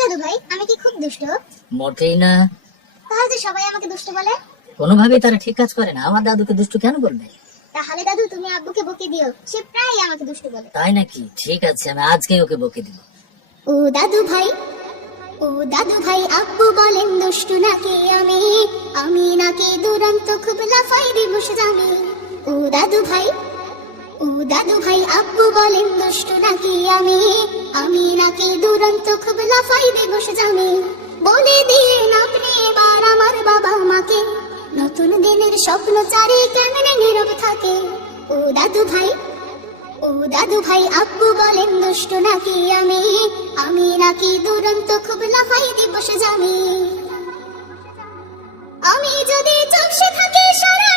দাদু ভাই, আমি কি খুব দুষ্ট? মোটেই না। তাহলে যে সবাই আমাকে দুষ্ট বলে? কোনোভাবেই তারা ঠিক কাজ করে না। আমার দাদুকে দুষ্টু কেন বলবে? তাহলে দাদু তুমি আব্বুকে বকে দিও, সে প্রায়ই আমাকে দুষ্ট বলে। তাই নাকি? ঠিক আছে, আমি আজকেই ওকে বকে দিব। ও দাদু ভাই, ও দাদু ভাই, আব্বু বলেন দুষ্টু নাকি আমি, আমি নাকি দুরন্ত খুব লাফাই দিব জামি। ও দাদু ভাই, ও দাদু ভাই, আব্বু বলেন দুষ্টু নাকি আমি, আমি নাকি দুরন্ত খুব লাফাই দিব জামি। বলে দিন আপনি এবার আমার বাবা মাকে, নতুন দিনের স্বপ্ন চারি কেমনে নীরব থাকে। ও দাদু ভাই, ও দাদু ভাই, আব্বু বলেন দুষ্ট নাকি আমি, আমি নাকি দুরন্ত খুব লাফাই দিব জামি। আমি যদি চুপসে থাকি সারা